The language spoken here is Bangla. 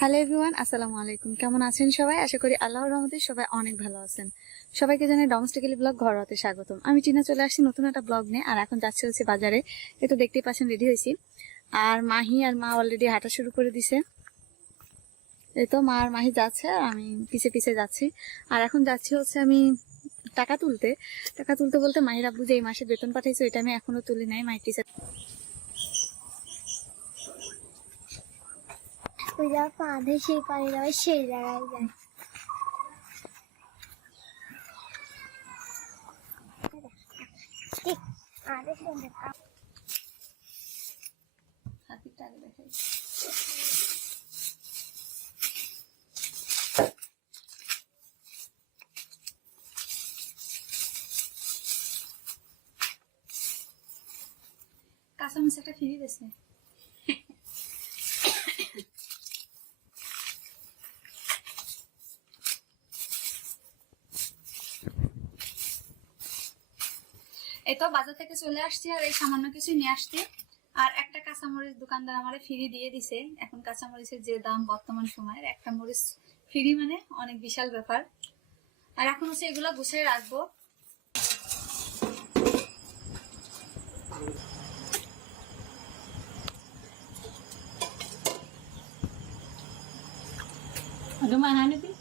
হ্যালো এভরিওয়ান আসসালামু আলাইকুম কেমন আছেন সবাই? আশা করি আল্লাহর রহমতে সবাই অনেক ভালো আছেন। সবাইকে জানাই ডোমেস্টিক্যালি ব্লগ ঘরোয়াতে স্বাগতম। আমি চিনা চলে আসছি নতুন একটা ব্লগ নিয়ে, আর এখন যাচ্ছি হচ্ছে বাজারে। এই তো দেখতেই পাচ্ছেন রেডি হয়েছি। আর মাহি আর মা অলরেডি হাঁটা শুরু করে দিছে। এই তো মা আর মাহি যাচ্ছে, আর আমি পিছে পিছে যাচ্ছি। আর এখন যাচ্ছি হচ্ছে আমি টাকা তুলতে। টাকা তুলতে বলতে মাহির আব্বু যে এই মাসে বেতন পাঠাইছে এটা আমি এখনও তুলি নাই। মাই টিচার ওই যা কাঁধে সেই পানি দেওয়া সেই জায়গায় যায়। সুন্দর একটা ফিরিয়ে দিয়েছে। এই তো বাজার থেকে চলে আসছি আর এই সামান্য কিছু নিয়ে আসছি। আর একটা কাঁচামরিচ দোকানদার আমারে ফ্রি দিয়ে দিছে। এখন কাঁচামরিচের যে দাম বর্তমান সময়ের, একটা মরিচ ফ্রি মানে অনেক বিশাল ব্যাপার। আর এখন হচ্ছে এগুলো গুছিয়ে রাখব। Ada mana?